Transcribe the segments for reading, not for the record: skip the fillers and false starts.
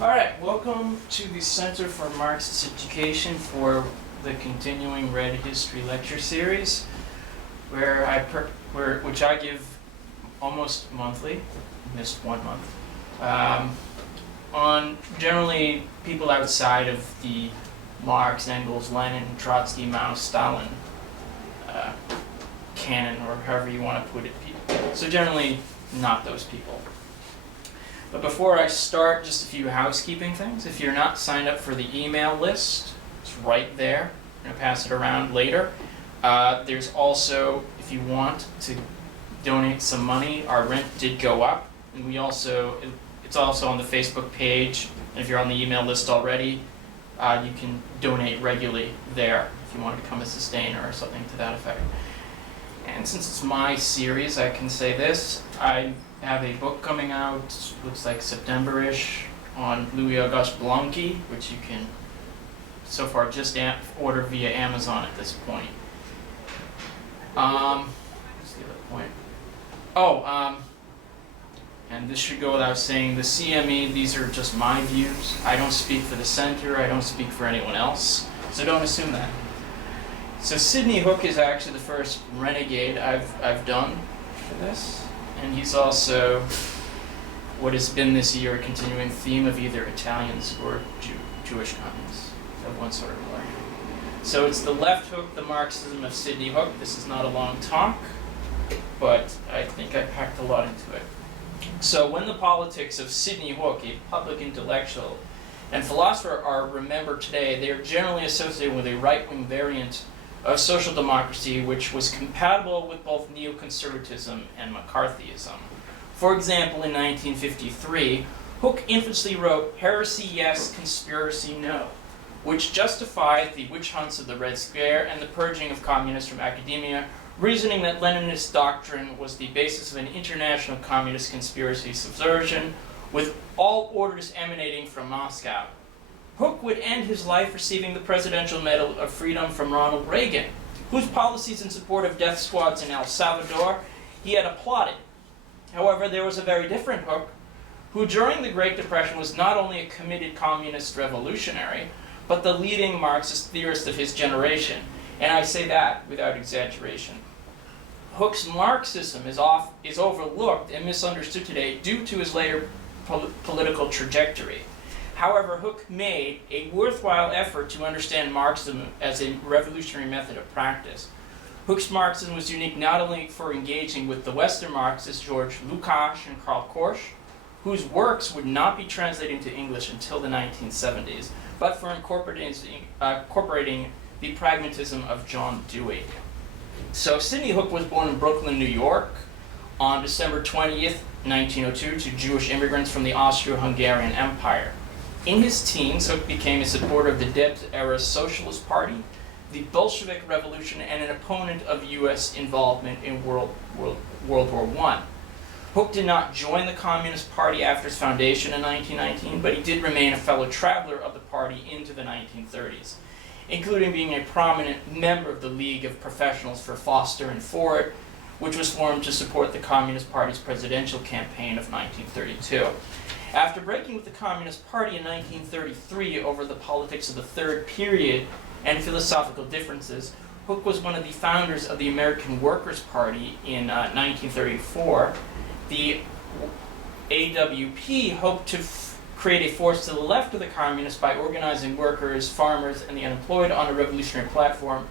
Alright, welcome to the Center for Marxist Education for the continuing Read History lecture series, which I give almost monthly, missed 1 month, on generally people outside of the Marx, Engels, Lenin, Trotsky, Mao, Stalin canon, or however you want to put it. So generally not those people. But before I start, just a few housekeeping things. If you're not signed up for the email list, it's right there. I'm going to pass it around later. There's also, if you want to donate some money, our rent did go up. And it's also on the Facebook page. And if you're on the email list already, you can donate regularly there if you want to become a sustainer or something to that effect. And since it's my series, I can say this. I have a book coming out, looks like September-ish, on Louis-Auguste Blanqui, which you can so far just order via Amazon at this point. What's the other point? And this should go without saying, the CME, these are just my views. I don't speak for the center, I don't speak for anyone else, so don't assume that. So Sidney Hook is actually the first renegade I've done for this. And he's also what has been this year a continuing theme of either Italians or Jewish communists of one sort or another. So it's the left hook, the Marxism of Sidney Hook. This is not a long talk, but I think I packed a lot into it. So when the politics of Sidney Hook, a public intellectual and philosopher, are remembered today, they are generally associated with a right-wing variant of social democracy, which was compatible with both neoconservatism and McCarthyism. For example, in 1953, Hook infamously wrote "Heresy Yes, Conspiracy No," which justified the witch hunts of the Red Scare and the purging of communists from academia, reasoning that Leninist doctrine was the basis of an international communist conspiracy subversion, with all orders emanating from Moscow. Hook would end his life receiving the Presidential Medal of Freedom from Ronald Reagan, whose policies in support of death squads in El Salvador he had applauded. However, there was a very different Hook, who during the Great Depression was not only a committed communist revolutionary, but the leading Marxist theorist of his generation, and I say that without exaggeration. Hook's Marxism is overlooked and misunderstood today due to his later political trajectory. However, Hook made a worthwhile effort to understand Marxism as a revolutionary method of practice. Hook's Marxism was unique not only for engaging with the Western Marxists, Georg, Lukacs, and Karl Korsch, whose works would not be translated into English until the 1970s, but for incorporating the pragmatism of John Dewey. So Sidney Hook was born in Brooklyn, New York, on December 20th, 1902, to Jewish immigrants from the Austro-Hungarian Empire. In his teens, Hook became a supporter of the Debs-era Socialist Party, the Bolshevik Revolution, and an opponent of U.S. involvement in World War I. Hook did not join the Communist Party after its foundation in 1919, but he did remain a fellow traveler of the party into the 1930s, including being a prominent member of the League of Professionals for Foster and Ford, which was formed to support the Communist Party's presidential campaign of 1932. After breaking with the Communist Party in 1933 over the politics of the Third Period and philosophical differences, Hook was one of the founders of the American Workers' Party in 1934. The AWP hoped to create a force to the left of the communists by organizing workers, farmers, and the unemployed on a revolutionary platform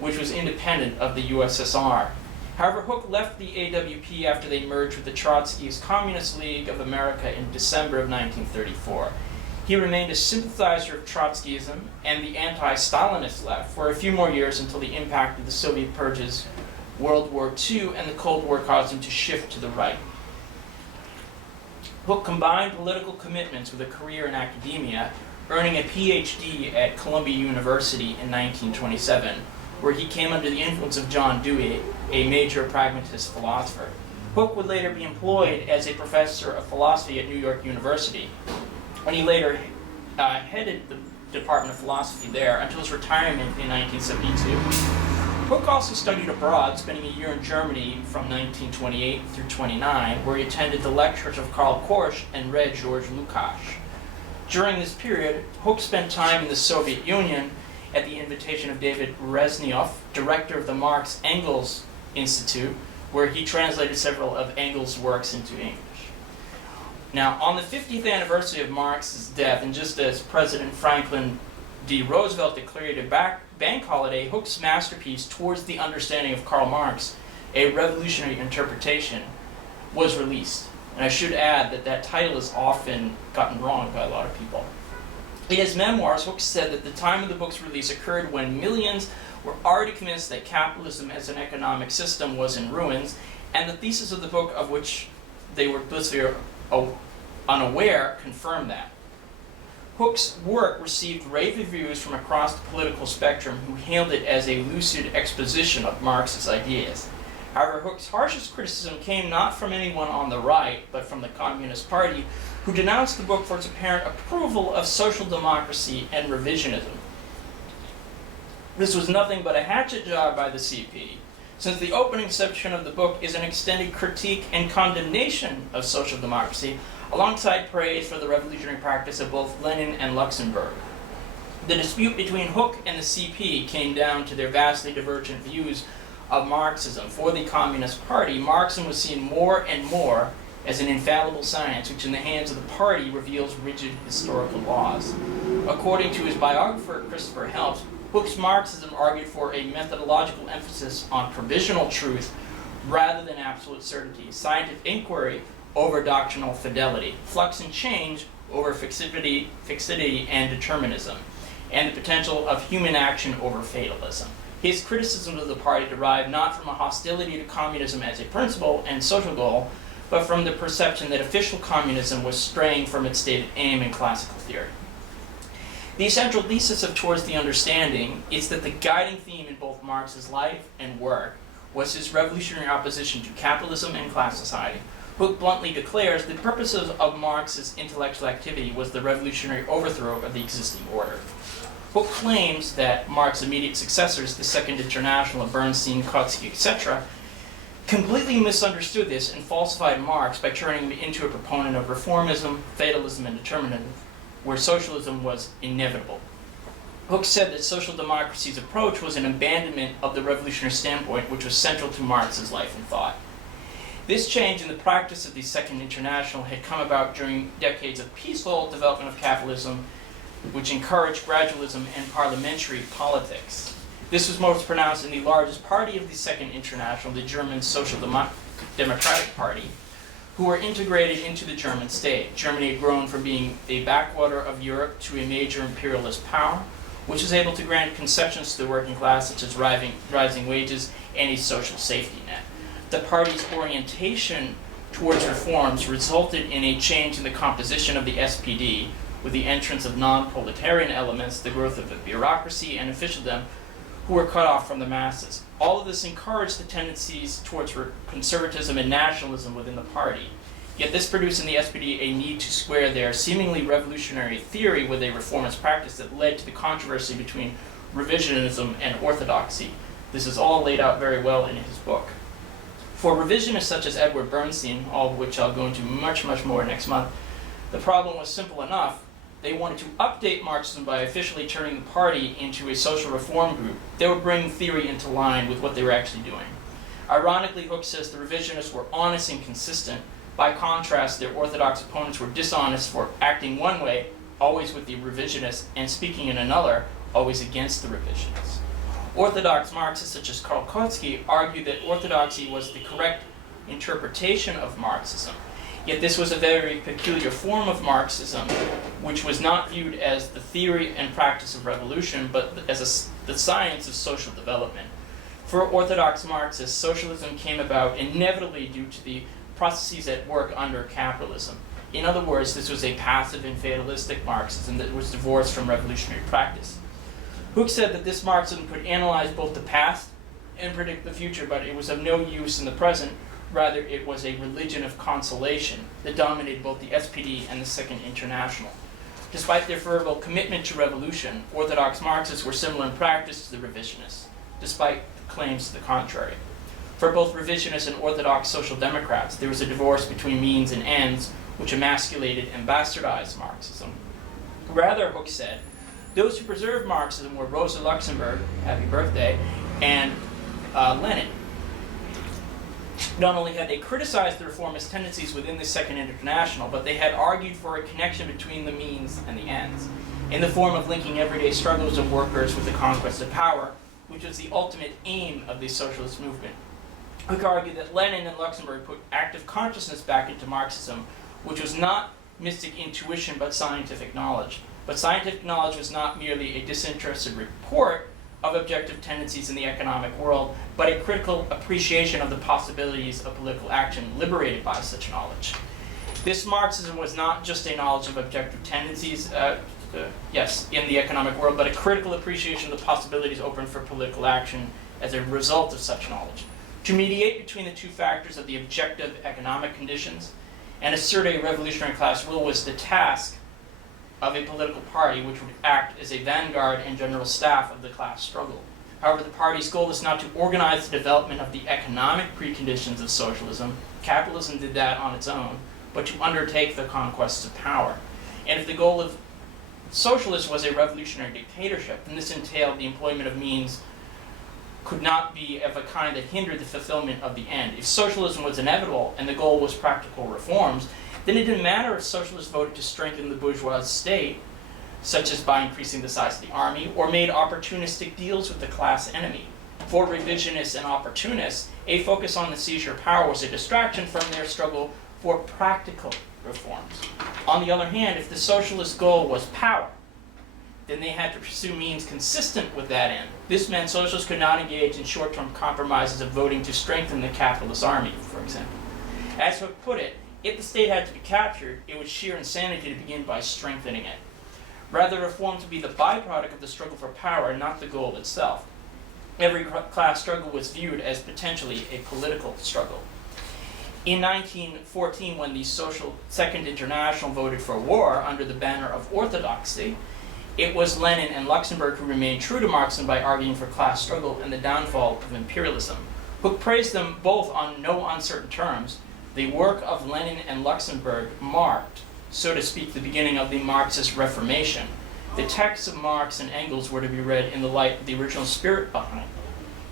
which was independent of the USSR. However, Hook left the AWP after they merged with the Trotsky's Communist League of America in December of 1934. He remained a sympathizer of Trotskyism and the anti-Stalinist left for a few more years until the impact of the Soviet purges, World War II, and the Cold War caused him to shift to the right. Hook combined political commitments with a career in academia, earning a PhD at Columbia University in 1927, where he came under the influence of John Dewey, a major pragmatist philosopher. Hook would later be employed as a professor of philosophy at New York University, when he later headed the Department of Philosophy there until his retirement in 1972. Hook also studied abroad, spending a year in Germany from 1928 through 29, where he attended the lectures of Karl Korsch and read Georg Lukacs. During this period, Hooke spent time in the Soviet Union at the invitation of David Reznikov, director of the Marx-Engels Institute, where he translated several of Engels' works into English. Now, on the 50th anniversary of Marx's death, and just as President Franklin D. Roosevelt declared a bank holiday, Hooke's masterpiece, Towards the Understanding of Karl Marx, A Revolutionary Interpretation, was released. And I should add that that title is often gotten wrong by a lot of people. In his memoirs, Hooke said that the time of the book's release occurred when millions were already convinced that capitalism as an economic system was in ruins, and the thesis of the book, of which they were blissfully unaware, confirmed that. Hooke's work received rave reviews from across the political spectrum, who hailed it as a lucid exposition of Marx's ideas. However, Hooke's harshest criticism came not from anyone on the right, but from the Communist Party, who denounced the book for its apparent approval of social democracy and revisionism. This was nothing but a hatchet job by the CP, since the opening section of the book is an extended critique and condemnation of social democracy, alongside praise for the revolutionary practice of both Lenin and Luxembourg. The dispute between Hooke and the CP came down to their vastly divergent views of Marxism. For the Communist Party, Marxism was seen more and more as an infallible science, which in the hands of the party reveals rigid historical laws. According to his biographer, Christopher Helps, Hooke's Marxism argued for a methodological emphasis on provisional truth rather than absolute certainty, scientific inquiry over doctrinal fidelity, flux and change over fixity and determinism, and the potential of human action over fatalism. His criticism of the party derived not from a hostility to communism as a principle and social goal, but from the perception that official communism was straying from its stated aim in classical theory. The essential thesis of Towards the Understanding is that the guiding theme in both Marx's life and work was his revolutionary opposition to capitalism and class society. Hooke bluntly declares the purpose of Marx's intellectual activity was the revolutionary overthrow of the existing order. Hooke claims that Marx's immediate successors, the Second International, Bernstein, Kautsky, etc., completely misunderstood this and falsified Marx by turning him into a proponent of reformism, fatalism, and determinism, where socialism was inevitable. Hooke said that social democracy's approach was an abandonment of the revolutionary standpoint, which was central to Marx's life and thought. This change in the practice of the Second International had come about during decades of peaceful development of capitalism, which encouraged gradualism and parliamentary politics. This was most pronounced in the largest party of the Second International, the German Social Democratic Party, who were integrated into the German state. Germany had grown from being a backwater of Europe to a major imperialist power, which was able to grant concessions to the working class, such as rising wages and a social safety net. The party's orientation towards reforms resulted in a change in the composition of the SPD, with the entrance of non-proletarian elements, the growth of the bureaucracy and officialdom, who were cut off from the masses. All of this encouraged the tendencies towards conservatism and nationalism within the party. Yet this produced in the SPD a need to square their seemingly revolutionary theory with a reformist practice that led to the controversy between revisionism and orthodoxy. This is all laid out very well in his book. For revisionists such as Edward Bernstein, all of which I'll go into much, much more next month, the problem was simple enough. They wanted to update Marxism by officially turning the party into a social reform group. They would bring theory into line with what they were actually doing. Ironically, Hooke says the revisionists were honest and consistent. By contrast, their orthodox opponents were dishonest for acting one way, always with the revisionists, and speaking in another, always against the revisionists. Orthodox Marxists such as Karl argued that orthodoxy was the correct interpretation of Marxism. Yet this was a very peculiar form of Marxism, which was not viewed as the theory and practice of revolution, but as the science of social development. For Orthodox Marxists, socialism came about inevitably due to the processes at work under capitalism. In other words, this was a passive and fatalistic Marxism that was divorced from revolutionary practice. Hooke said that this Marxism could analyze both the past and predict the future, but it was of no use in the present. Rather, it was a religion of consolation that dominated both the SPD and the Second International. Despite their fervent commitment to revolution, Orthodox Marxists were similar in practice to the revisionists, despite claims to the contrary. For both revisionists and Orthodox Social Democrats, there was a divorce between means and ends, which emasculated and bastardized Marxism. Rather, Hooke said, those who preserved Marxism were Rosa Luxemburg, happy birthday, and Lenin. Not only had they criticized the reformist tendencies within the Second International, but they had argued for a connection between the means and the ends, in the form of linking everyday struggles of workers with the conquest of power, which was the ultimate aim of the socialist movement. Hooke argued that Lenin and Luxembourg put active consciousness back into Marxism, which was not mystic intuition but scientific knowledge. But scientific knowledge was not merely a disinterested report of objective tendencies in the economic world, but a critical appreciation of the possibilities of political action liberated by such knowledge. This Marxism was not just a knowledge of objective tendencies, in the economic world, but a critical appreciation of the possibilities open for political action as a result of such knowledge. To mediate between the two factors of the objective economic conditions and assert a revolutionary class rule was the task of a political party which would act as a vanguard and general staff of the class struggle. However, the party's goal is not to organize the development of the economic preconditions of socialism. Capitalism did that on its own, but to undertake the conquests of power. And if the goal of socialists was a revolutionary dictatorship, then this entailed the employment of means could not be of a kind that hindered the fulfillment of the end. If socialism was inevitable and the goal was practical reforms, then it didn't matter if socialists voted to strengthen the bourgeois state, such as by increasing the size of the army, or made opportunistic deals with the class enemy. For revisionists and opportunists, a focus on the seizure of power was a distraction from their struggle for practical reforms. On the other hand, if the socialist goal was power, then they had to pursue means consistent with that end. This meant socialists could not engage in short-term compromises of voting to strengthen the capitalist army, for example. As Hooke put it, if the state had to be captured, it was sheer insanity to begin by strengthening it. Rather, reform to be the byproduct of the struggle for power, not the goal itself. Every class struggle was viewed as potentially a political struggle. In 1914, when the Second International voted for war under the banner of Orthodoxy, it was Lenin and Luxembourg who remained true to Marxism by arguing for class struggle and the downfall of imperialism. Hooke praised them both on no uncertain terms. The work of Lenin and Luxembourg marked, so to speak, the beginning of the Marxist reformation. The texts of Marx and Engels were to be read in the light of the original spirit behind them.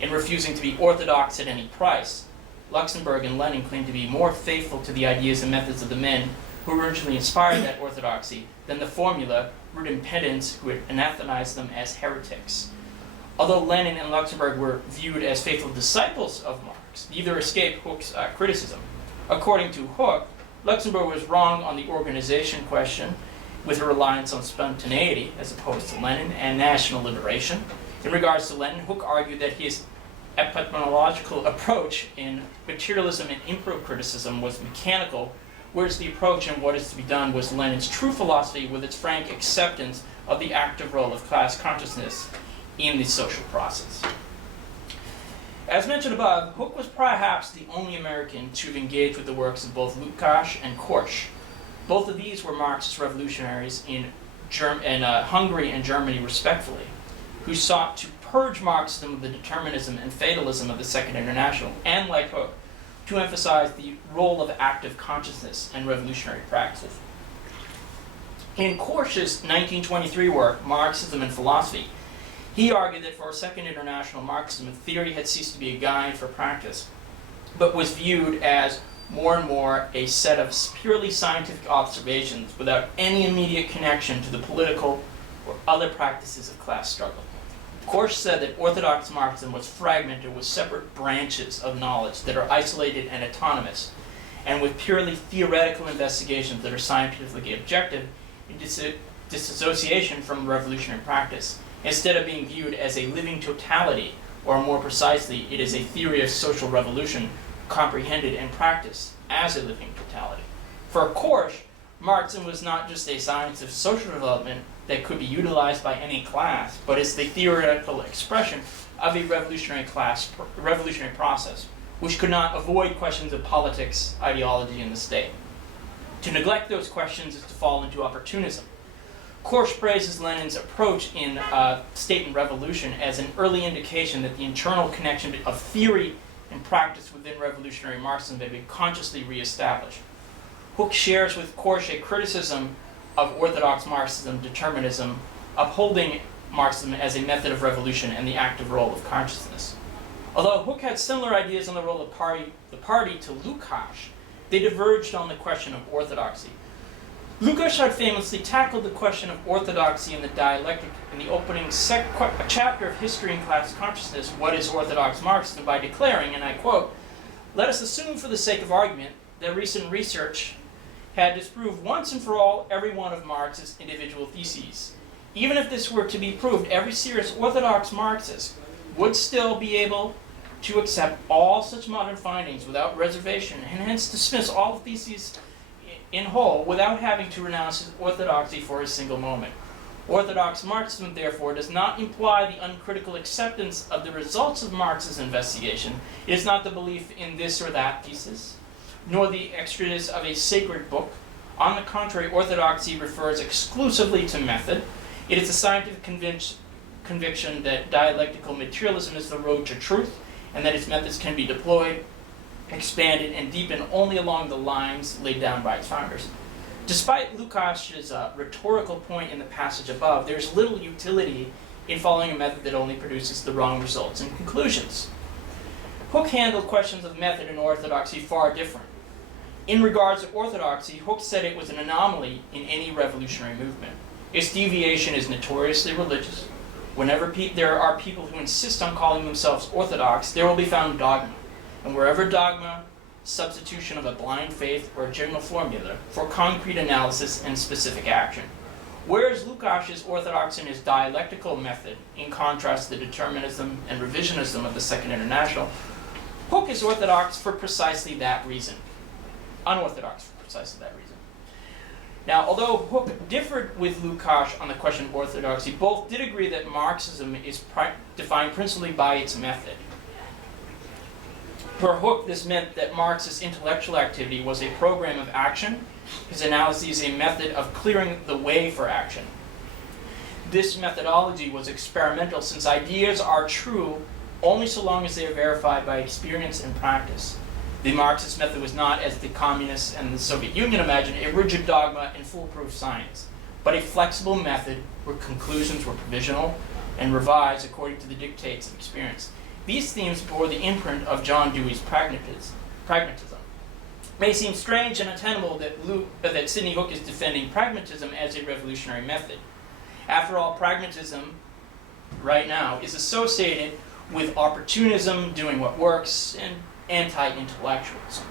In refusing to be orthodox at any price, Luxembourg and Lenin claimed to be more faithful to the ideas and methods of the men who originally inspired that orthodoxy than the formula rooted pedants who had anathematized them as heretics. Although Lenin and Luxembourg were viewed as faithful disciples of Marx, neither escaped Hooke's criticism. According to Hooke, Luxembourg was wrong on the organization question, with a reliance on spontaneity as opposed to Lenin, and national liberation. In regards to Lenin, Hooke argued that his epistemological approach in materialism and impro-criticism was mechanical, whereas the approach in What Is to Be Done was Lenin's true philosophy with its frank acceptance of the active role of class consciousness in the social process. As mentioned above, Hooke was perhaps the only American to have engaged with the works of both Lukacs and Korsch. Both of these were Marxist revolutionaries in Hungary and Germany respectively, who sought to purge Marxism of the determinism and fatalism of the Second International, and like Hooke, to emphasize the role of active consciousness and revolutionary practices. In Korsch's 1923 work, Marxism and Philosophy, he argued that for a Second International, Marxism theory had ceased to be a guide for practice, but was viewed as more and more a set of purely scientific observations without any immediate connection to the political or other practices of class struggle. Korsch said that orthodox Marxism was fragmented with separate branches of knowledge that are isolated and autonomous, and with purely theoretical investigations that are scientifically objective in disassociation from revolutionary practice, instead of being viewed as a living totality, or more precisely, it is a theory of social revolution comprehended and practiced as a living totality. For Korsch, Marxism was not just a science of social development that could be utilized by any class, but is the theoretical expression of a revolutionary process, which could not avoid questions of politics, ideology, and the state. To neglect those questions is to fall into opportunism. Korsch praises Lenin's approach in State and Revolution as an early indication that the internal connection of theory and practice within revolutionary Marxism had been consciously reestablished. Hooke shares with Korsch a criticism of orthodox Marxism, determinism, upholding Marxism as a method of revolution and the active role of consciousness. Although Hooke had similar ideas on the role of the party to Lukacs, they diverged on the question of orthodoxy. Lukacs had famously tackled the question of orthodoxy in the dialectic in the opening chapter of History and Class Consciousness, What is Orthodox Marxism, by declaring, and I quote, "Let us assume for the sake of argument that recent research had disproved once and for all every one of Marx's individual theses. Even if this were to be proved, every serious orthodox Marxist would still be able to accept all such modern findings without reservation, and hence dismiss all theses in whole without having to renounce his orthodoxy for a single moment. Orthodox Marxism, therefore, does not imply the uncritical acceptance of the results of Marx's investigation. It is not the belief in this or that thesis, nor the extraneous of a sacred book. On the contrary, orthodoxy refers exclusively to method. It is a scientific conviction that dialectical materialism is the road to truth, and that its methods can be deployed, expanded, and deepened only along the lines laid down by its founders." Despite Lukacs' rhetorical point in the passage above, there is little utility in following a method that only produces the wrong results and conclusions. Hooke handled questions of method and orthodoxy far different. In regards to orthodoxy, Hooke said it was an anomaly in any revolutionary movement. Its deviation is notoriously religious. Whenever there are people who insist on calling themselves orthodox, there will be found dogma. And wherever dogma, substitution of a blind faith or a general formula for concrete analysis and specific action. Whereas Lukacs is orthodox in his dialectical method, in contrast to the determinism and revisionism of the Second International, Hooke is orthodox for precisely that reason. Unorthodox for precisely that reason. Now, although Hooke differed with Lukacs on the question of orthodoxy, both did agree that Marxism is defined principally by its method. For Hooke, this meant that Marx's intellectual activity was a program of action. His analysis a method of clearing the way for action. This methodology was experimental, since ideas are true only so long as they are verified by experience and practice. The Marxist method was not, as the communists and the Soviet Union imagined, a rigid dogma and foolproof science, but a flexible method where conclusions were provisional and revised according to the dictates of experience. These themes bore the imprint of John Dewey's pragmatism. It may seem strange and untenable that Sidney Hooke is defending pragmatism as a revolutionary method. After all, pragmatism, right now, is associated with opportunism, doing what works, and anti-intellectualism.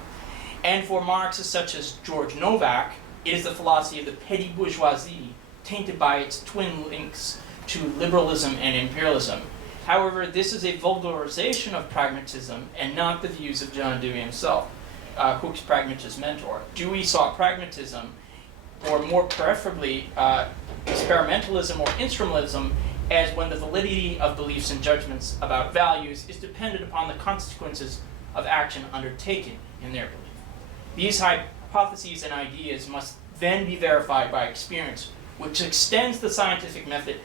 And for Marxists such as Georg Novak, it is the philosophy of the petty bourgeoisie, tainted by its twin links to liberalism and imperialism. However, this is a vulgarization of pragmatism and not the views of John Dewey himself, Hooke's pragmatist mentor. Dewey saw pragmatism, or more preferably experimentalism or instrumentalism, as when the validity of beliefs and judgments about values is dependent upon the consequences of action undertaken in their belief. These hypotheses and ideas must then be verified by experience, which extends the scientific method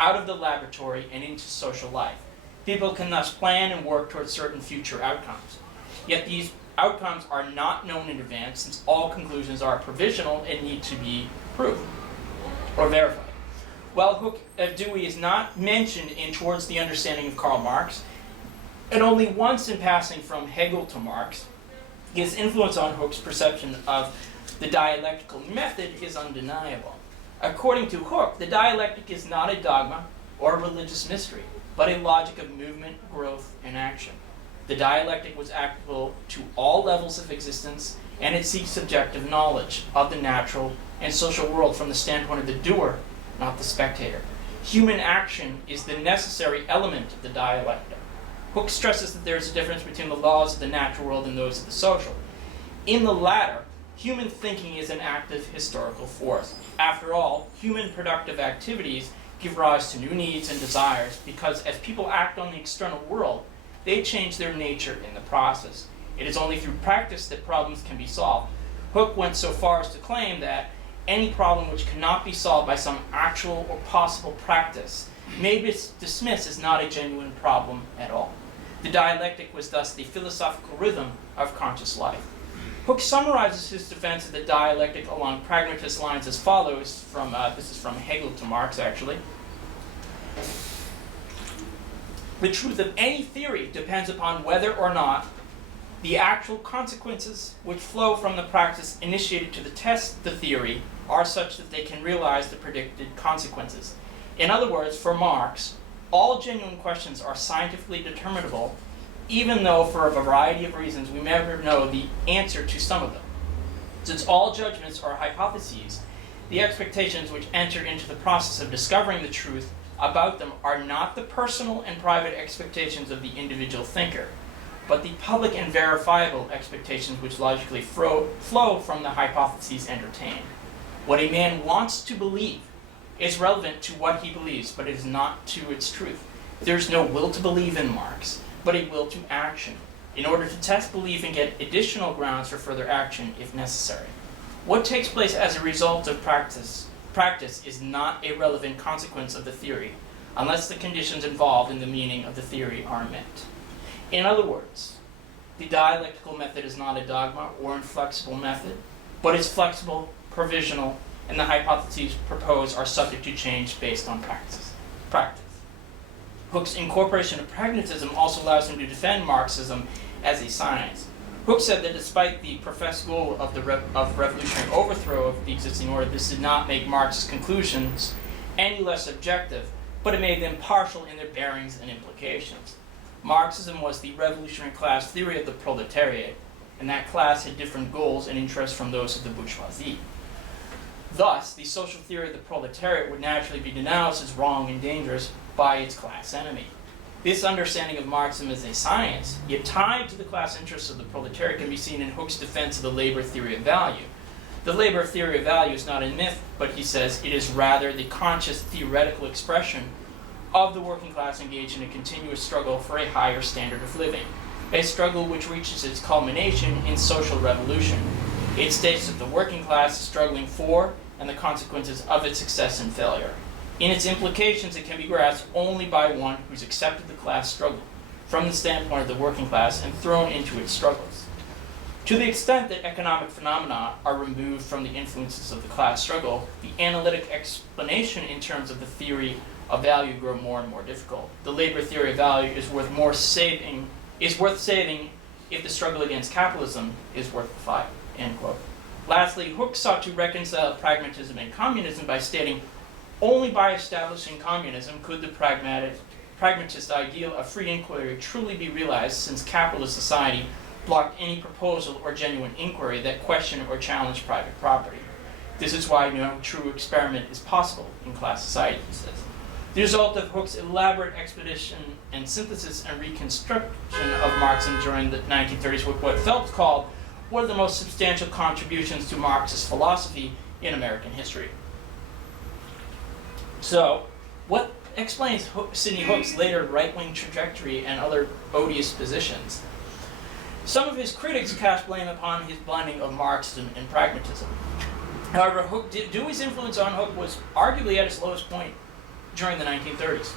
out of the laboratory and into social life. People can thus plan and work towards certain future outcomes. Yet these outcomes are not known in advance, since all conclusions are provisional and need to be proved or verified. While Dewey is not mentioned in Towards the Understanding of Karl Marx, and only once in passing from Hegel to Marx, his influence on Hooke's perception of the dialectical method is undeniable. According to Hooke, the dialectic is not a dogma or a religious mystery, but a logic of movement, growth, and action. The dialectic was applicable to all levels of existence, and it seeks subjective knowledge of the natural and social world from the standpoint of the doer, not the spectator. Human action is the necessary element of the dialectic. Hooke stresses that there is a difference between the laws of the natural world and those of the social. In the latter, human thinking is an active historical force. After all, human productive activities give rise to new needs and desires because as people act on the external world, they change their nature in the process. It is only through practice that problems can be solved. Hooke went so far as to claim that any problem which cannot be solved by some actual or possible practice may be dismissed as not a genuine problem at all. The dialectic was thus the philosophical rhythm of conscious life. Hooke summarizes his defense of the dialectic along pragmatist lines as follows, this is from Hegel to Marx, actually. The truth of any theory depends upon whether or not the actual consequences which flow from the practice initiated to test the theory are such that they can realize the predicted consequences. In other words, for Marx, all genuine questions are scientifically determinable, even though for a variety of reasons we never know the answer to some of them. Since all judgments are hypotheses, the expectations which enter into the process of discovering the truth about them are not the personal and private expectations of the individual thinker, but the public and verifiable expectations which logically flow from the hypotheses entertained. What a man wants to believe is relevant to what he believes, but it is not to its truth. There is no will to believe in Marx, but a will to action, in order to test belief and get additional grounds for further action if necessary. What takes place as a result of practice is not a relevant consequence of the theory, unless the conditions involved in the meaning of the theory are met. In other words, the dialectical method is not a dogma or inflexible method, but is flexible, provisional, and the hypotheses proposed are subject to change based on practice. Hooke's incorporation of pragmatism also allows him to defend Marxism as a science. Hooke said that despite the professed goal of revolutionary overthrow of the existing order, this did not make Marx's conclusions any less objective, but it made them partial in their bearings and implications. Marxism was the revolutionary class theory of the proletariat, and that class had different goals and interests from those of the bourgeoisie. Thus, the social theory of the proletariat would naturally be denounced as wrong and dangerous by its class enemy. This understanding of Marxism as a science, yet tied to the class interests of the proletariat, can be seen in Hooke's defense of the labor theory of value. The labor theory of value is not a myth, but he says it is rather the conscious theoretical expression of the working class engaged in a continuous struggle for a higher standard of living, a struggle which reaches its culmination in social revolution. It states that the working class is struggling for and the consequences of its success and failure. In its implications, it can be grasped only by one who's accepted the class struggle from the standpoint of the working class and thrown into its struggles. To the extent that economic phenomena are removed from the influences of the class struggle, the analytic explanation in terms of the theory of value grow more and more difficult. The labor theory of value is worth saving if the struggle against capitalism is worth the fight. End quote. Lastly, Hooke sought to reconcile pragmatism and communism by stating only by establishing communism could the pragmatist ideal of free inquiry truly be realized, since capitalist society blocked any proposal or genuine inquiry that questioned or challenged private property. This is why no true experiment is possible in class society, he says. The result of Hooke's elaborate expedition and synthesis and reconstruction of Marxism during the 1930s was what Phelps called one of the most substantial contributions to Marxist philosophy in American history. So, what explains Sidney Hooke's later right-wing trajectory and other odious positions? Some of his critics cast blame upon his blending of Marxism and pragmatism. However, Dewey's influence on Hooke was arguably at its lowest point during the 1930s.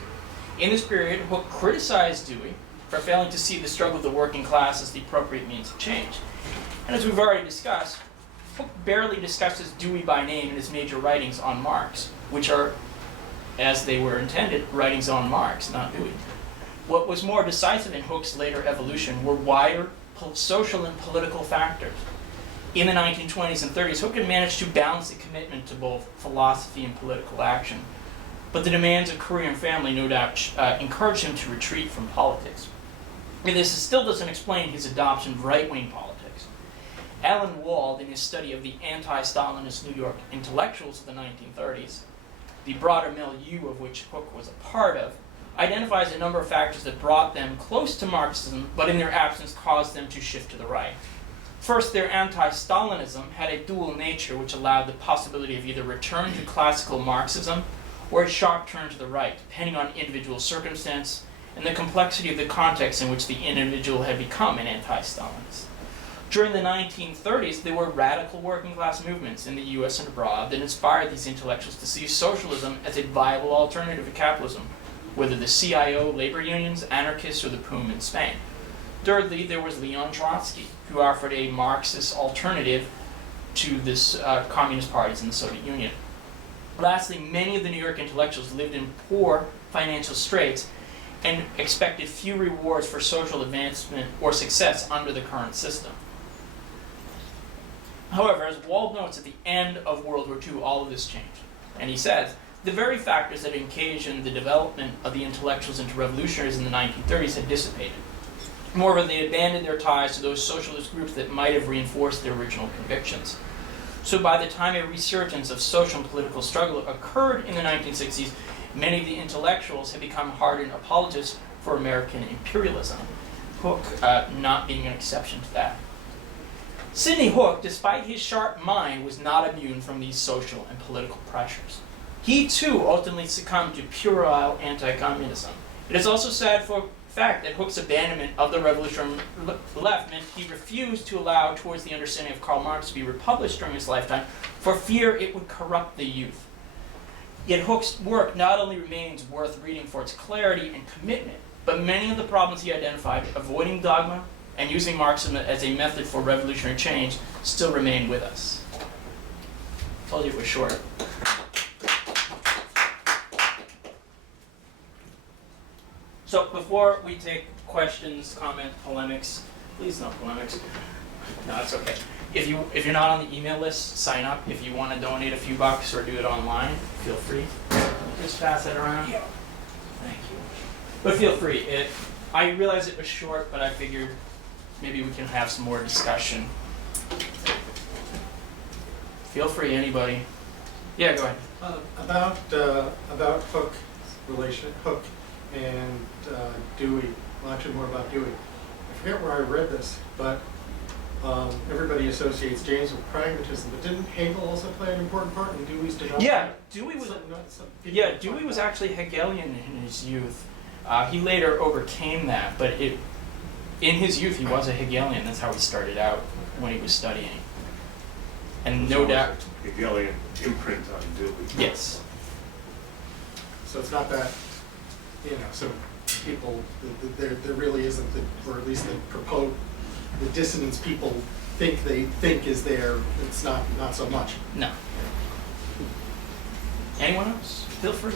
In this period, Hooke criticized Dewey for failing to see the struggle of the working class as the appropriate means of change. And as we've already discussed, Hooke barely discusses Dewey by name in his major writings on Marx, which are, as they were intended, writings on Marx, not Dewey. What was more decisive in Hooke's later evolution were wider social and political factors. In the 1920s and 30s, Hooke had managed to balance the commitment to both philosophy and political action, but the demands of career and family no doubt encouraged him to retreat from politics. And this still doesn't explain his adoption of right-wing politics. Alan Wald, in his study of the anti-Stalinist New York intellectuals of the 1930s, the broader milieu of which Hooke was a part of, identifies a number of factors that brought them close to Marxism, but in their absence caused them to shift to the right. First, their anti-Stalinism had a dual nature which allowed the possibility of either return to classical Marxism or a sharp turn to the right, depending on individual circumstance and the complexity of the context in which the individual had become an anti-Stalinist. During the 1930s, there were radical working class movements in the US and abroad that inspired these intellectuals to see socialism as a viable alternative to capitalism, whether the CIO, labor unions, anarchists, or the POUM in Spain. Thirdly, there was Leon Trotsky, who offered a Marxist alternative to this communist parties in the Soviet Union. Lastly, many of the New York intellectuals lived in poor financial straits and expected few rewards for social advancement or success under the current system. However, as Wald notes, at the end of World War II, all of this changed. And he says, the very factors that occasioned the development of the intellectuals into revolutionaries in the 1930s had dissipated. Moreover, they abandoned their ties to those socialist groups that might have reinforced their original convictions. So by the time a resurgence of social and political struggle occurred in the 1960s, many of the intellectuals had become hardened apologists for American imperialism, Hook not being an exception to that. Sidney Hook, despite his sharp mind, was not immune from these social and political pressures. He too ultimately succumbed to puerile anti-communism. It is also sad for fact that Hook's abandonment of the revolutionary left meant he refused to allow Towards the Understanding of Karl Marx to be republished during his lifetime for fear it would corrupt the youth. Yet Hook's work not only remains worth reading for its clarity and commitment, but many of the problems he identified, avoiding dogma and using Marxism as a method for revolutionary change, still remain with us. Told you it was short. So before we take questions, comments, polemics, please no polemics. No, it's okay. If you're not on the email list, sign up. If you want to donate a few bucks or do it online, feel free. Just pass it around. Yeah. Thank you. But feel free. I realize it was short, but I figured maybe we can have some more discussion. Feel free, anybody. Yeah, go ahead. About Hook and Dewey. Well, actually, more about Dewey. I forget where I read this, but everybody associates James with pragmatism. But didn't Hegel also play an important part in Dewey's development? Yeah, Dewey was actually Hegelian in his youth. He later overcame that, but in his youth he was a Hegelian. That's how he started out when he was studying. And no doubt, Hegelian imprint on Dewey. Yes. So it's not that, so people, there really isn't, or at least the dissonance people think is there, it's not so much. No. Anyone else? Feel free.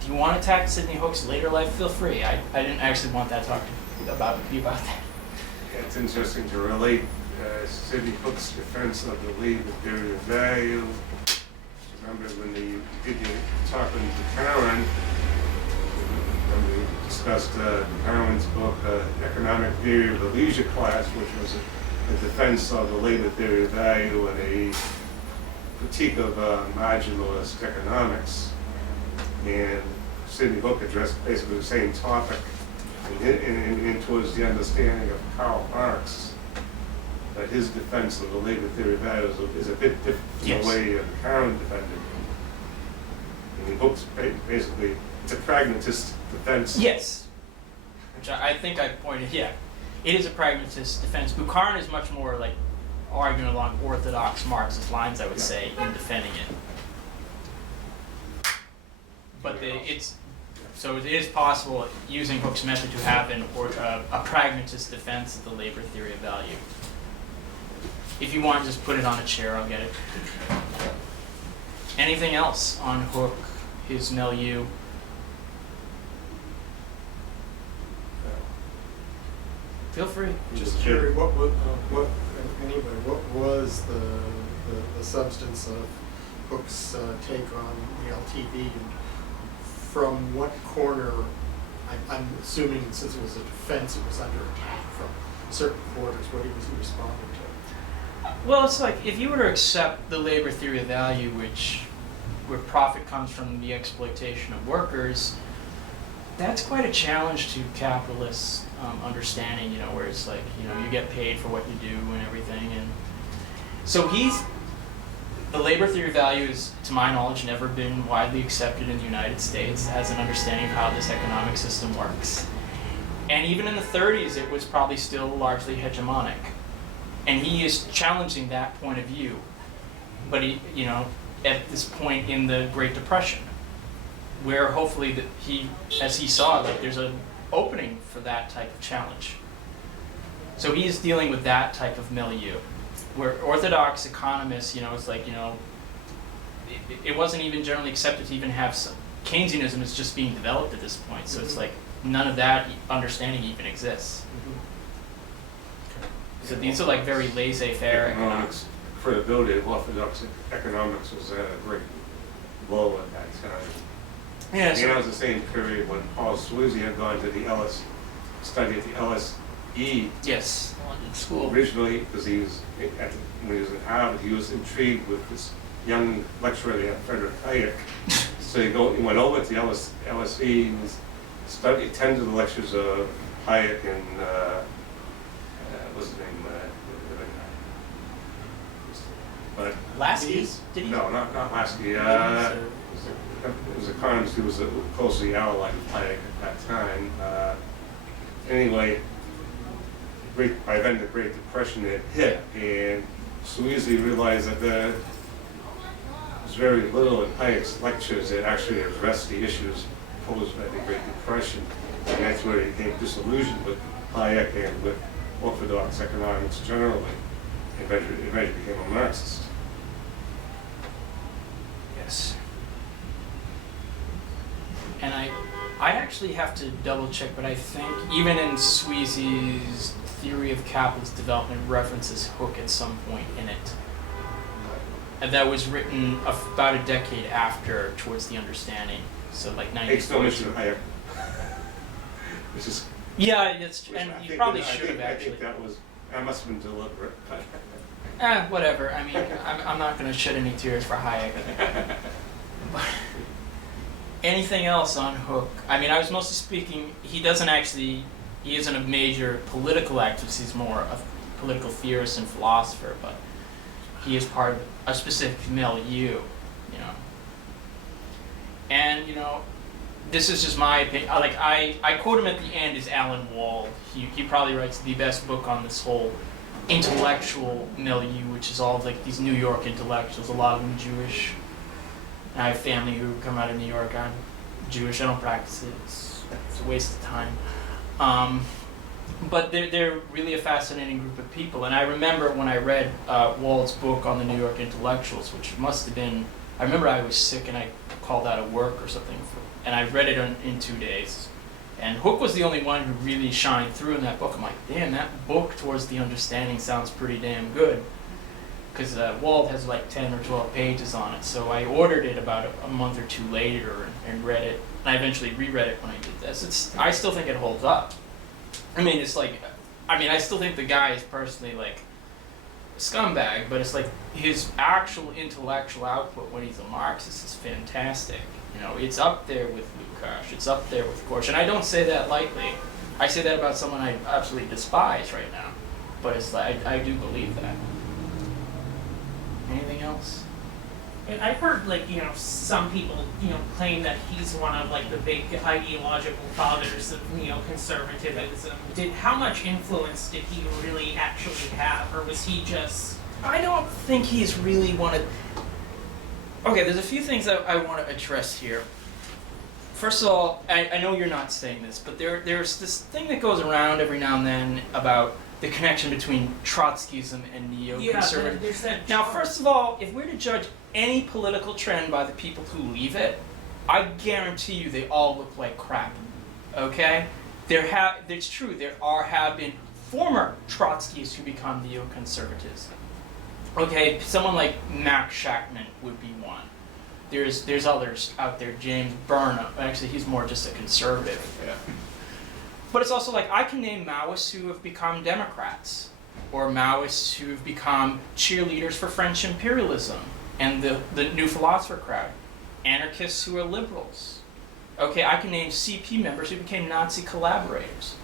Do you want to attack Sidney Hook's later life? Feel free. I didn't actually want that talk about that. Yeah, it's interesting to relate Sidney Hook's defense of the labor theory of value. Remember when you did your talk on Buchanan, when we discussed Buchanan's book, Economic Theory of the Leisure Class, which was a defense of the labor theory of value and a critique of marginalist economics. And Sidney Hook addressed basically the same topic in Towards the Understanding of Karl Marx. But his defense of the labor theory of value is a bit different from the way Buchanan defended it. I mean, Hook's basically, it's a pragmatist defense. Yes. Which I think I pointed, yeah. It is a pragmatist defense. Buchanan is much more like arguing along orthodox Marxist lines, I would say, in defending it. But so it is possible, using Hook's method, to have a pragmatist defense of the labor theory of value. If you want to just put it on a chair, I'll get it. Anything else on Hook, his milieu? Feel free. Just curious, what was the substance of Hook's take on the LTV, and from what corner? I'm assuming, since it was a defense, it was under attack from certain quarters. What was he responding to? Well, it's like, if you were to accept the labor theory of value, where profit comes from the exploitation of workers, that's quite a challenge to capitalist understanding, where it's like, you get paid for what you do and everything. And so the labor theory of value is, to my knowledge, never been widely accepted in the United States as an understanding of how this economic system works. And even in the 30s, it was probably still largely hegemonic. And he is challenging that point of view. But at this point in the Great Depression, where hopefully as he saw, there's a opening for that type of challenge. So he's dealing with that type of milieu, where orthodox economists, it's like, it wasn't even generally accepted to even have some, Keynesianism is just being developed at this point, so it's like none of that understanding even exists. So these are like very laissez-faire economics. Credibility of orthodox economics was at a great low at that time. Yeah, And that was the same period when Paul Sweezy had gone to the study at the LSE. Yes, London School. Originally, because when he was at Harvard, he was intrigued with this young lecturer they had, Frederick Hayek. So he went over to the LSE and attended the lectures of Hayek and what's his name? But Lasky? Did he? No, not Lasky. It was an economist who was closely allied with Hayek at that time. Anyway, by then the Great Depression had hit, and Sweezy realized that there was very little in Hayek's lectures that actually addressed the issues posed by the Great Depression, and that's where he became disillusioned with Hayek and with orthodox economics generally, and eventually became a Marxist. Yes. And I actually have to double check, but I think even in Sweezy's theory of capitalist development references Hook at some point in it. And that was written about a decade after Towards the Understanding. So like 94. It's no mention of Hayek. Which is yeah, and you probably should have I actually. think that must have been deliberate. Whatever. I mean, I'm not going to shed any tears for Hayek. But anything else on Hook? I mean, I was mostly speaking, he isn't a major political activist, he's more a political theorist and philosopher, but he is part of a specific milieu, And, this is just my opinion. Like, I quote him at the end as Alan Wald. He probably writes the best book on this whole intellectual milieu, which is all of, like, these New York intellectuals, a lot of them Jewish. And I have family who come out of New York. I'm Jewish. I don't practice it. It's a waste of time. But they're really a fascinating group of people. And I remember when I read Wald's book on the New York intellectuals, which must have been, I remember I was sick and I called out of work or something, and I read it in 2 days. And Hook was the only one who really shined through in that book. I'm like, damn, that book Towards the Understanding sounds pretty damn good. Because Wald has like 10 or 12 pages on it. So I ordered it about a month or two later and read it. And I eventually reread it when I did this. I still think it holds up. I mean, I still think the guy is personally like a scumbag, but it's like his actual intellectual output when he's a Marxist is fantastic. It's up there with Lukacs, it's up there with Korsch, and I don't say that lightly. I say that about someone I absolutely despise right now, but it's like I do believe that. Anything else? And I've heard, some people, claim that he's one of, the big ideological fathers of neo-conservatism. How much influence did he really actually have, or was he just... I don't think he's really one of... Okay, there's a few things that I want to address here. First of all, I know you're not saying this, but there's this thing that goes around every now and then about the connection between Trotskyism and neoconservatism. Yeah, there's that. Now, first of all, if we're to judge any political trend by the people who leave it, I guarantee you they all look like crap. Okay? It's true, there have been former Trotskyists who become neoconservatives. Okay, someone like Max Shachtman would be one. There's others out there, James Burnham. Actually, he's more just a conservative. Yeah. But it's also like, I can name Maoists who have become Democrats, or Maoists who have become cheerleaders for French imperialism and the New Philosopher crowd, anarchists who are liberals. Okay, I can name CP members who became Nazi collaborators.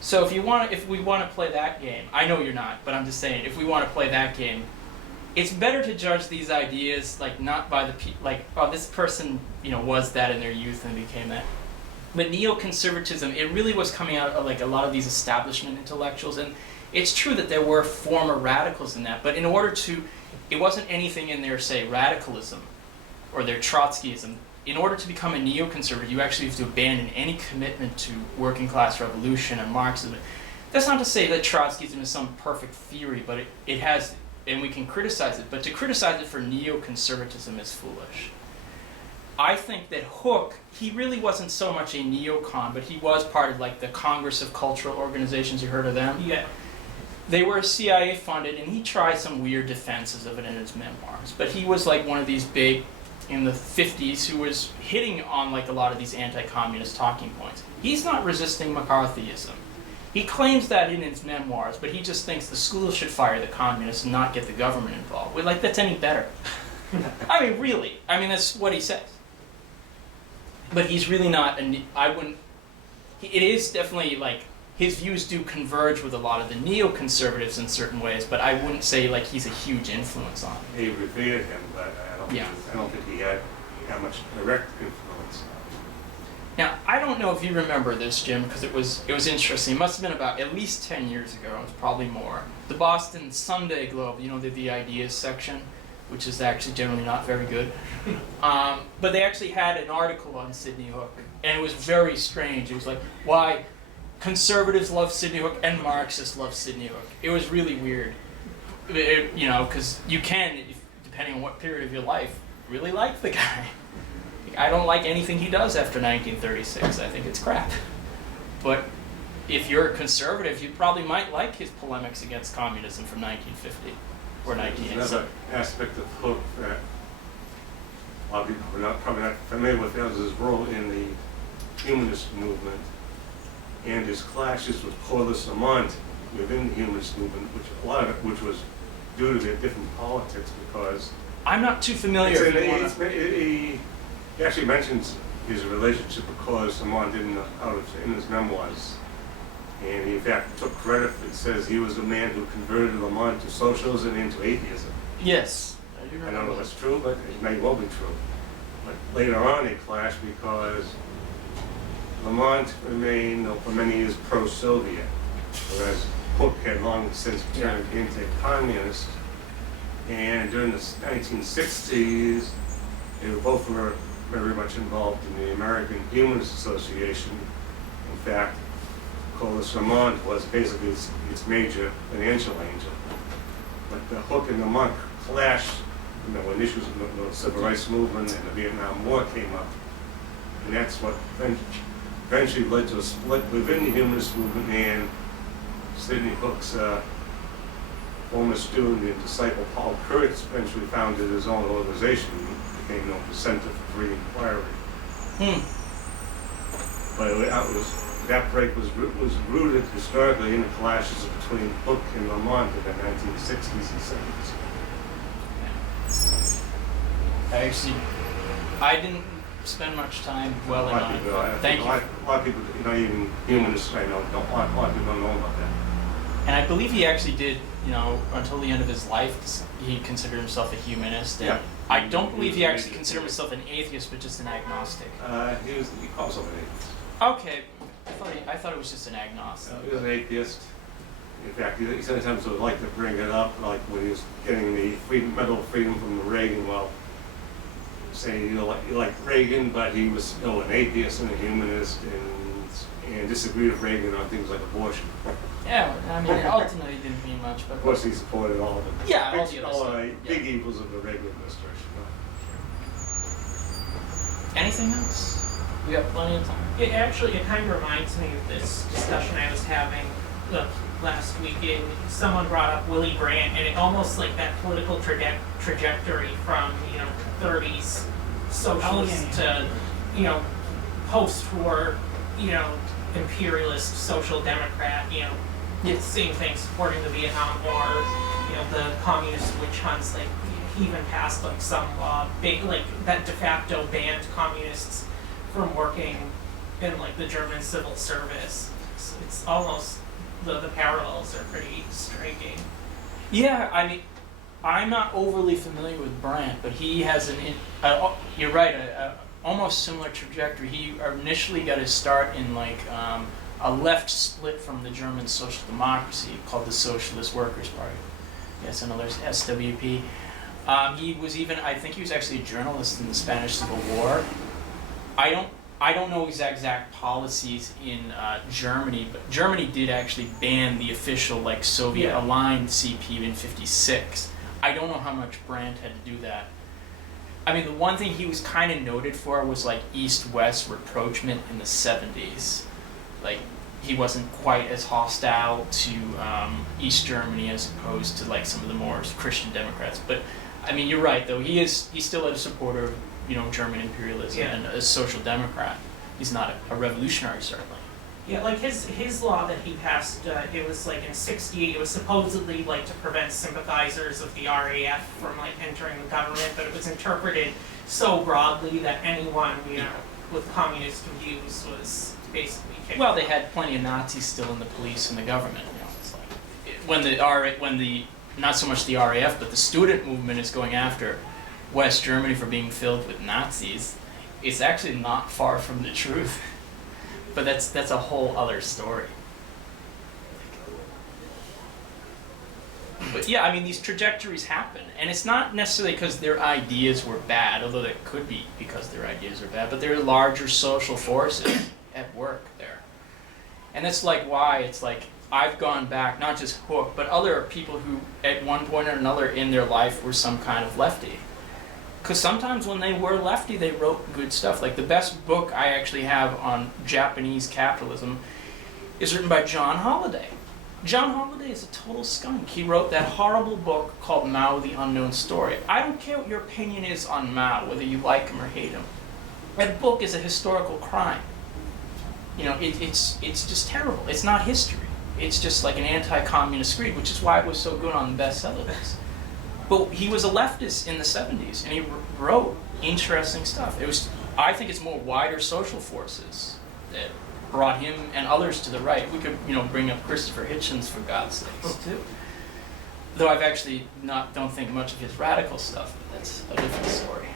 So if we want to play that game, I know you're not, but I'm just saying, if we want to play that game, it's better to judge these ideas not by oh, this person was that in their youth and became that. But neoconservatism, it really was coming out of a lot of these establishment intellectuals, and it's true that there were former radicals in that, but in order to, it wasn't anything in their, say, radicalism or their Trotskyism in order to become a neoconservative, you actually have to abandon any commitment to working class revolution and Marxism. That's not to say that Trotskyism is some perfect theory, but it has, and we can criticize it, but to criticize it for neoconservatism is foolish. I think that Hooke, he really wasn't so much a neocon, but he was part of like the Congress of Cultural Organizations. You heard of them? Yeah. They were CIA funded, and he tried some weird defenses of it in his memoirs. But he was like one of these big, in the 50s, who was hitting on like a lot of these anti-communist talking points. He's not resisting McCarthyism. He claims that in his memoirs, but he just thinks the schools should fire the communists and not get the government involved. Well, like, that's any better. I mean, really. I mean, that's what he says. But he's really not, it is definitely like, his views do converge with a lot of the neoconservatives in certain ways, but I wouldn't say like he's a huge influence on it. He revered him, but Yeah. I don't think he had much direct influence. Now, I don't know if you remember this, Jim, because it was interesting. It must have been about at least 10 years ago. It was probably more. The Boston Sunday Globe, you know, the ideas section, which is actually generally not very good. But they actually had an article on Sidney Hook, and it was very strange. It was like, why conservatives love Sidney Hook and Marxists love Sidney Hook. It was really weird. You know, because you can, depending on what period of your life, really like the guy. I don't like anything he does after 1936. I think it's crap. But if you're a conservative, you probably might like his polemics against communism from 1950 or 1987. Another aspect of Hook that a lot of people are probably not familiar with is his role in the humanist movement and his clashes with Corliss Amont within the humanist movement, which was due to their different politics, because I'm not too familiar. He actually mentions his relationship with Corliss Amont in his memoirs. And he in fact took credit. It says he was the man who converted Lamont to socialism and into atheism. Yes. I don't know if that's true, but it may well be true. But later on they clashed because Lamont remained for many years pro-Soviet, whereas Hook had long since turned anti-communist. And during the 1960s, they both were very much involved in the American Humanist Association. In fact, Corliss Amont was basically its major financial angel. But the Hook and the Monk clashed, you know, when issues of the civil rights movement and the Vietnam War came up. And that's what eventually led to a split within the humanist movement, and Sidney Hook's former student and disciple Paul Kurtz eventually founded his own organization, became known as Center for Free Inquiry. But that break was rooted historically in the clashes between Hook and Lamont in the 1960s and 70s. I didn't spend much time dwelling on it. Thank you. A lot of people, you know, even humanists I know, a lot of people don't know about that. And I believe he actually did, you know, until the end of his life, he considered himself a humanist. And Yeah. I don't believe he actually considered himself an atheist, but just an agnostic. He calls himself an atheist. Okay, I thought it was just an agnostic. He was an atheist. In fact, he sometimes would like to bring it up, like when he was getting the Medal of Freedom from Reagan. Well, saying he liked Reagan, but he was still an atheist and a humanist, and disagreed with Reagan on things like abortion. Yeah, I mean, ultimately it didn't mean much, but... Of course, he supported all of it. Yeah, all the other stuff. Big evils of the Reagan administration. Anything else? We have plenty of time. It kind of reminds me of this discussion I was having last week. Someone brought up Willy Brandt, and it almost like that political trajectory from, you know, 30s socialist to, you know, post-war, you know, imperialist social democrat, you know, same thing, supporting the Vietnam War, you know, the communist witch hunts, like, he even passed like some law, like that de facto banned communists from working in like the German civil service. It's almost, the parallels are pretty striking. Yeah, I mean, I'm not overly familiar with Brandt, but he has you're right, almost similar trajectory. He initially got his start in like a left split from the German social democracy called the Socialist Workers' Party. Yes, I know there's SWP. He was even, I think he was actually a journalist in the Spanish Civil War. I don't know exact policies in Germany, but Germany did actually ban the official like Soviet aligned CP in '56. I don't know how much Brandt had to do that. I mean, the one thing he was kind of noted for was like East-West rapprochement in the '70s. Like, he wasn't quite as hostile to East Germany as opposed to like some of the more Christian Democrats. But I mean, you're right though. He's still a supporter of, you know, German imperialism and a social democrat. He's not a revolutionary, certainly. Yeah, like his law that he passed, it was like in '68. It was supposedly like to prevent sympathizers of the RAF from like entering the government, but it was interpreted so broadly that anyone, you know, with communist views was basically kicked Well, out. they had plenty of Nazis still in the police and the government. You know, it's like when the not so much the RAF, but the student movement is going after West Germany for being filled with Nazis. It's actually not far from the truth. But that's a whole other story. But yeah, I mean, these trajectories happen, and it's not necessarily because their ideas were bad, although that could be because their ideas are bad, but there are larger social forces at work there. And that's like why it's like I've gone back, not just Hook, but other people who at one point or another in their life were some kind of lefty. Because sometimes when they were lefty, they wrote good stuff. Like the best book I actually have on Japanese capitalism is written by John Holiday. John Holiday is a total skunk. He wrote that horrible book called Mao, the Unknown Story. I don't care what your opinion is on Mao, whether you like him or hate him. That book is a historical crime. You know, it's just terrible. It's not history. It's just like an anti-communist creed, which is why it was so good on the bestseller list. But he was a leftist in the '70s, and he wrote interesting stuff. I think it's more wider social forces that brought him and others to the right. We could, you know, bring up Christopher Hitchens for God's sakes too. Though I've actually don't think much of his radical stuff, but that's a different story.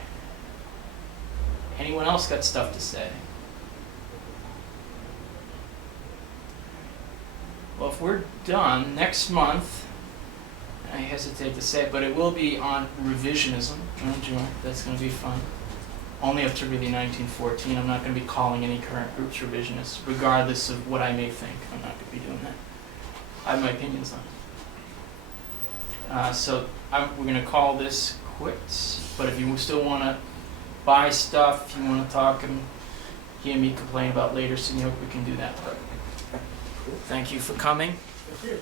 Anyone else got stuff to say? Well, if we're done next month, I hesitate to say it, but it will be on revisionism. Join. That's going to be fun. Only up to really 1914. I'm not going to be calling any current groups revisionists, regardless of what I may think. I'm not going to be doing that. I have my opinions on it. So we're going to call this quits. But if you still want to buy stuff, if you want to talk and hear me complain about later, Sidney, hope we can do that. But thank you for coming. Thank you.